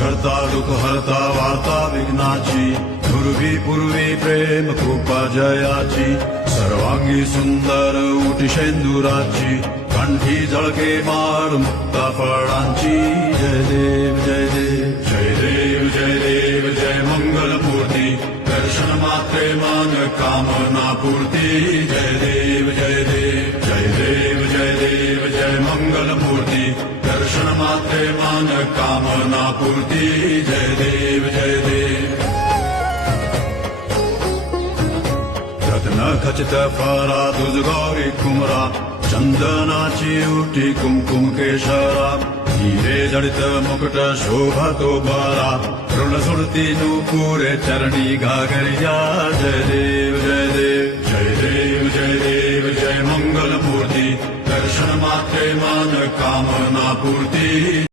करता दुःख हरता वार्ता विघ्नाची पूर्वी पूर्वी प्रेम कृपा जयाची सर्वांगी सुंदर उटी शेंदुराची कंठी जळके माळ मुक्ता फळांची जय देव जय देव जय देव जय देव जय मंगल मूर्ती दर्शन मात्रे मान कामना पूर्ती जय देव जय देव जय देव जय देव जय मंगल मूर्ती दर्शन मात्रे मान कामना पूर्ती जय देव जय देव रत्न खचित फरा तुझ गौरी कुमरा चंदनाची उटी कुमकुम केशरा हिरे जडित मुकुट शोभा तो बरा ऋण सुरती नूपुरे चरणी घागरिया जय देव जय देव जय देव जय देव जय मंगल मूर्ती दर्शन मात्रे मान कामना पूर्ती